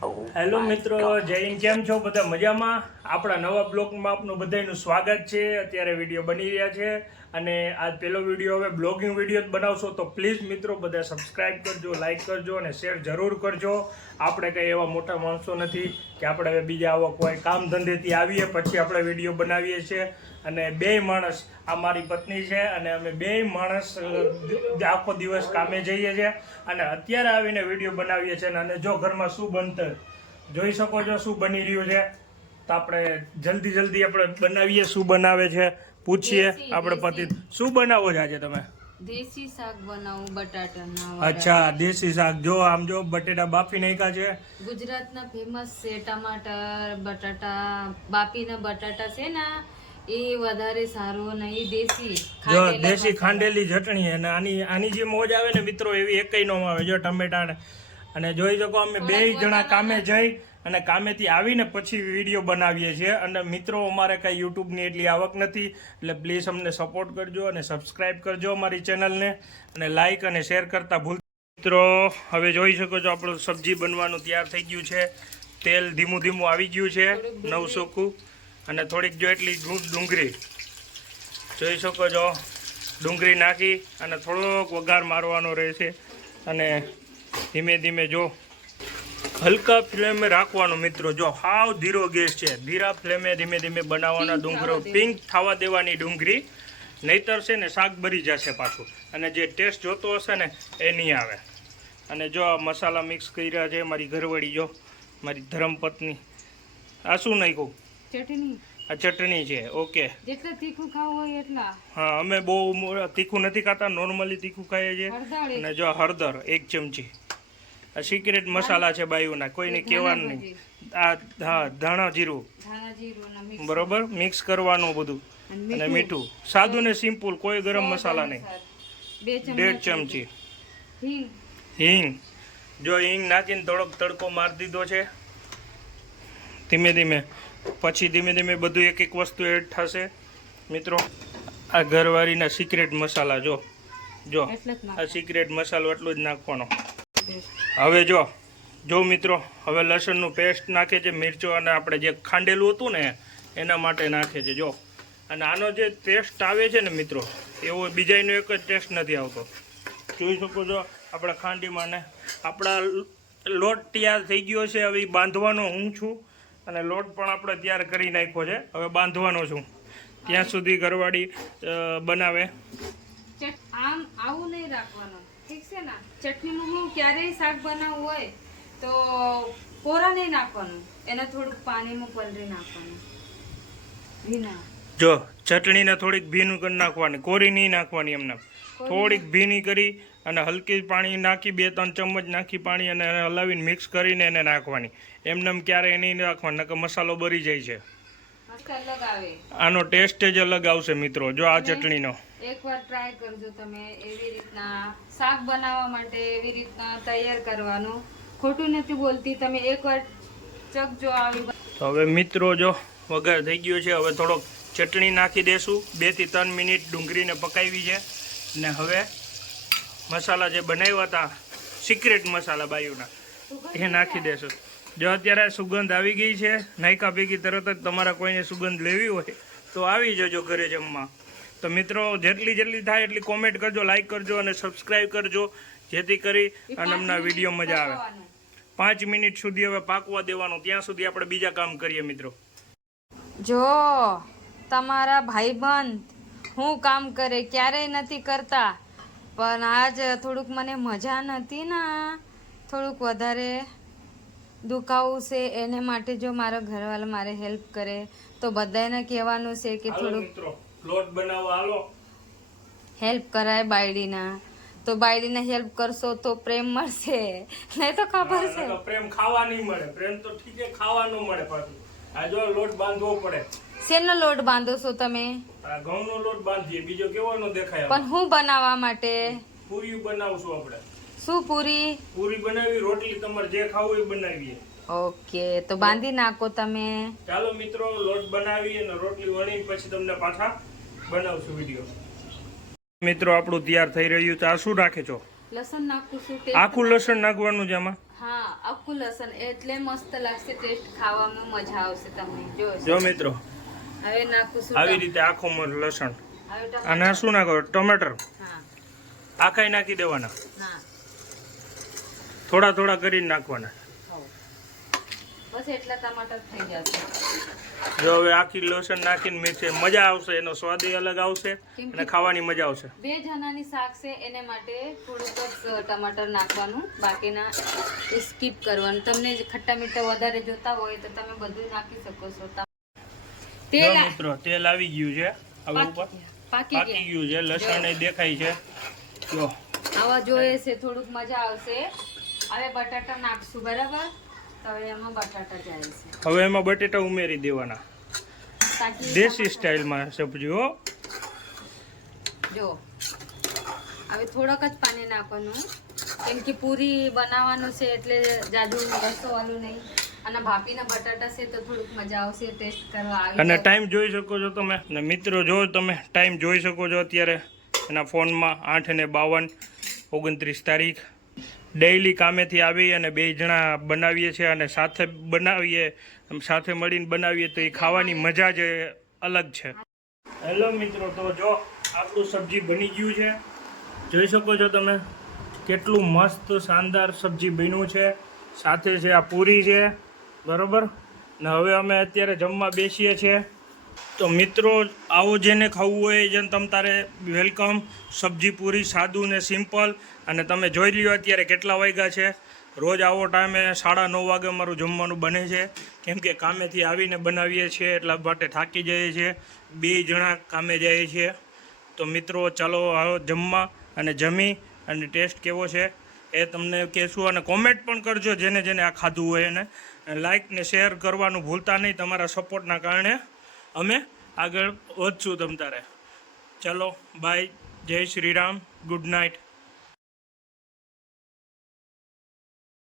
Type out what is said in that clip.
Hello મિત્રો, જય હિન્દ. કેમ છો બધા? મજામાં? આપણા નવા બ્લોગમાં આપનું બધાનું સ્વાગત છે. અત્યારે વિડીયો બની રહ્યા છે અને આજ પહેલો વિડીયો હવે બ્લોગિંગ વિડીયો જ બનાવશો તો પ્લીઝ મિત્રો બધા સબસ્ક્રાઇબ કરજો, લાઇક કરજો અને શેર જરૂર કરજો. આપણે કંઈ એવા મોટા માણસો નથી કે આપણે હવે બીજા આવા કોઈ કામ ધંધેથી આવીએ પછી આપણે વિડીયો બનાવીએ છીએ. અને બેય માણસ, આ મારી પત્ની છે અને અમે બેય માણસ આખો દિવસ કામે જઈએ છીએ અને અત્યારે આવીને વિડીયો બનાવીએ છીએ. અને જો ઘરમાં શું બનતું જોઈ શકો છો, શું બની રહ્યું છે, તો આપણે જલ્દી આપણે બનાવીએ. શું બનાવે છે પૂછીએ આપણે પતિ. શું બનાવો છો આજે તમે? દેશી શાક બનાવું, બટાટાના. અચ્છા, દેશી શાક. જો આમ જો બટેટા બાફી નાખ્યા છે. ગુજરાતના ફેમસ છે ટમાટર બટાટા. બાફીના બટાટા છે ને એ વધારે સારું નહીં, દેશી. જો દેશી ખાંડેલી ચટણી અને આની જે મોજ આવે ને મિત્રો એવી એકઈ નો આવે. જો ટમેટા અને જોઈ શકો અમે બે જણા કામે જઈ અને કામેથી આવીને પછી વિડીયો બનાવીએ છીએ. અને મિત્રો અમારે કાંઈ યુટ્યુબની એટલી આવક નથી, એટલે પ્લીઝ અમને સપોર્ટ કરજો અને સબસ્ક્રાઈબ કરજો અમારી ચેનલને અને લાઇક અને શેર કરતા ભૂલ. મિત્રો હવે જોઈ શકો છો આપણું સબ્જી બનવાનું તૈયાર થઈ ગયું છે. તેલ ધીમું આવી ગયું છે, નવસોકું. અને થોડીક જો એટલી ડુંગળી જોઈ શકો છો. ડુંગળી નાખી અને થોડોક વઘાર મારવાનો રહેશે અને ધીમે જો હલકા ફ્લેમે રાખવાનું મિત્રો. જો હાવ ધીરો ગેસ છે, ધીરા ફ્લેમે ધીમે બનાવવાના. ડુંગળો પિંક થવા દેવાની ડુંગળી, નહીતર છે ને શાક બરી જશે પાછું અને જે ટેસ્ટ જોતો હશે ને એ નહીં આવે. અને જો આ મસાલા મિક્સ કર્યા છે મારી ઘરવાળી, જો મારી ધર્મપત્ની. આ શું નાખ્યું? ચટણી. આ ચટણી છે. ઓકે, જેટલા તીખું ખાવું હોય એટલા. હા, અમે બહુ તીખું નથી ખાતા, નોર્મલી તીખું ખાઈએ છીએ. અને જો હળદર 1 ચમચી. આ સિક્રેટ મસાલા છે બાયુના, કોઈને કહેવાનું નહીં. આ હા, ધાણા જીરું બરોબર મિક્સ કરવાનું બધું. અને મીઠું સાદું ને સિમ્પલ, કોઈ ગરમ મસાલા નહીં. 1.5 ચમચી હિંગ. જો હિંગ નાખીને થોડોક તડકો મારી દીધો છે. ધીમે પછી ધીમે બધું એક વસ્તુ એડ થશે મિત્રો. આ ઘરવાળીના સિક્રેટ મસાલા, જો આ સિક્રેટ મસાલો એટલો જ નાખવાનો. હવે જો મિત્રો હવે લસણનું પેસ્ટ નાખે છે, મિરચો અને આપણે જે ખાંડેલું હતું ને એના માટે નાખે છે. જો અને આનો જે ટેસ્ટ આવે છે ને મિત્રો, એવો બીજાનો એક જ ટેસ્ટ નથી આવતો. જોઈ શકો છો આપણે ખાંડીમાં ને આપણા લોટ તૈયાર થઈ ગયો છે. હવે બાંધવાનો હું છું અને લોટ પણ આપણે તૈયાર કરી નાખ્યો છે. હવે બાંધવાનો છું ત્યાં સુધી ઘરવાળી બનાવે. આમ આવું નહીં રાખવાનું, ઠીક છે ને? ચટણીમાં હું ક્યારેય શાક બનાવવું હોય તો કોરા નહીં નાખવાનું, એને થોડુંક પાણીમાં પલળી નાખવાનું. ભીના જો ચટણીને થોડીક ભીનું કરી નાખવાની, કોરી નહીં નાખવાની. એમને થોડીક ભીની કરી અને હલકી પાણી નાખી 2-3 ચમચ નાખી પાણી અને હલાવીને મિક્સ કરીને એને નાખવાની. એમને ક્યારેય નહીં નાખવાનું, નકર મસાલો બરી જાય છે. અલગ આવે, આનો ટેસ્ટ જ અલગ આવશે મિત્રો. જો આ ચટણીનો એકવાર ટ્રાય કરજો તમે. એવી રીતના શાક બનાવવા માટે એવી રીતના તૈયાર કરવાનું. ખોટું નથી બોલતી, તમે એકવાર ચકજો આવી. હવે મિત્રો જો વઘાર થઈ ગયો છે. હવે થોડોક ચટણી નાખી દેશું. 2 થી 3 મિનિટ ડુંગળીને પકાવી છે ને હવે મસાલા જે બનાવ્યા હતા સિક્રેટ મસાલા બાયુના એ નાખી દેશું. જો અત્યારે સુગંધ આવી ગઈ છે, નાયકા ભેગી તરત જ તમારા કોઈને સુગંધ લેવી હોય તો આવી જજો ઘરે જમવા. તો મિત્રો જેટલી થાય એટલી કોમેન્ટ કરજો, લાઈક કરજો અને સબસ્ક્રાઈબ કરજો, જેથી કરી અને અમને વિડીયો મજા આવે. 5 મિનિટ સુધી હવે પાકવા દેવાનું, ત્યાં સુધી આપણે બીજા કામ કરીએ મિત્રો. જો તમારા ભાઈબંધ હું કામ કરે ક્યારેય નથી કરતા, પણ આજ થોડુંક મને મજા નથી ને, થોડુંક વધારે દુખાવું છે એને માટે જો મારો ઘરવાળો મારે હેલ્પ કરે તો બધાને કહેવાનું છે કે થોડુંક લોટ બનાવવા હાલો, હેલ્પ કરાય બાયડીના. તો બાયડીને હેલ્પ કરશો તો પ્રેમ મળશે, નહીં તો ખબર છે પ્રેમ ખાવા નહીં મળે. પ્રેમ તો ઠીક છે, ખાવા ન મળે પાછું. આ જો લોટ બાંધવો પડે. શેનો લોટ બાંધો છો તમે? આ ઘઉંનો લોટ બાંધીએ, બીજો કેવાનો દેખાય? પણ હું બનાવવા માટે પૂરી બનાવશું આપણે. શું પૂરી? પૂરી બનાવી, રોટલી તમારે જે ખાવું એ બનાવીએ. ઓકે, તો બાંધી નાખો તમે. ચાલો મિત્રો લોટ બનાવી અને રોટલી વણી પછી તમને પાછા બનાવશું વિડીયો. મિત્રો આપણું તૈયાર થઈ રહ્યું છે. આ શું નાખે છો? લસણ નાખું છું. આખું લસણ નાખવાનું છે આમાં? હા આખું લસણ એટલે મસ્ત લાગશે, ટેસ્ટ ખાવામાં મજા આવશે તમને. જો મિત્રો હવે નાખું છું આવી રીતે આખું લસણ. હવે ટમાટર. અને શું નાખો? ટમાટર હા આખાઈ નાખી દેવાના, ના થોડા થોડા કરીને નાખવાના. બસ એટલા ટમાટર થઈ જશે. જો હવે આખી લસણ નાખીને મિક્સર મજા આવશે, એનો સ્વાદ અલગ આવશે અને ખાવાની મજા આવશે. 2 જણાની શાક છે એને માટે થોડુંક જ ટમાટર નાખવાનું, બાકીના સ્કીપ કરવાનું. તમને ખટ્ટા મીઠા વધારે જોતા હોય તો તમે બધું નાખી શકો છો. જો તેલ મિત્રો તેલ આવી ગયું છે હવે ઉપર, પાકી પાકી ગયું છે, લસણ એ દેખાય છે. જો આવા જોઈએ છે, થોડુંક મજા આવશે. હવે બટાટા નાખશું, બરાબર? તો હવે એમાં બટાટા જાય છે. હવે એમાં બટેટા ઉમેરી દેવાના, તાકી દેશી સ્ટાઇલમાં સબ્જી. હો જો હવે થોડોક જ પાણી નાખવાનું, કેમ કે પૂરી બનાવવાનું છે એટલે જાજુ રસો વાળું નહીં. અને ભાપીના બટાટા છે તો થોડુંક મજા આવશે ટેસ્ટ કરવા. અને ટાઈમ જોઈ શકો છો તમે, અને મિત્રો જો તમે ટાઈમ જોઈ શકો છો અત્યારે એના ફોનમાં 8:52 29 તારીખ. ડેઈલી કામેથી આવી અને 2 જણા બનાવીએ છીએ અને સાથે બનાવીએ, સાથે મળીને બનાવીએ તો એ ખાવાની મજા જ અલગ છે. હેલો મિત્રો, તો જો આપણું સબ્જી બની ગયું છે, જોઈ શકો છો તમે કેટલું મસ્ત શાનદાર સબ્જી બન્યું છે. સાથે છે આ પૂરી છે, બરોબર. ને હવે અમે અત્યારે જમવા બેસીએ છીએ. તો મિત્રો આવો જેને ખાવું હોય જેને તમ તારે વેલકમ. સબ્જી પૂરી સાદું ને સિમ્પલ. અને તમે જોઈ લ્યો અત્યારે કેટલા વાગ્યા છે. રોજ આવો ટાઈમે 9:30 વાગે અમારું જમવાનું બને છે, કેમ કે કામેથી આવીને બનાવીએ છીએ એટલા માટે થાકી જઈએ છીએ. 2 જણા કામે જાય છે. તો મિત્રો ચાલો આવો જમવા અને જમી અને ટેસ્ટ કેવો છે એ તમને કહેશું. અને કોમેન્ટ પણ કરજો જેને જેને આ ખાધું હોય એને. લાઈક ને શેર કરવાનું ભૂલતા નહીં, તમારા સપોર્ટના કારણે અમે આગળ વધશું તમ તારે. ચલો બાય, જય શ્રી રામ, ગુડ નાઇટ.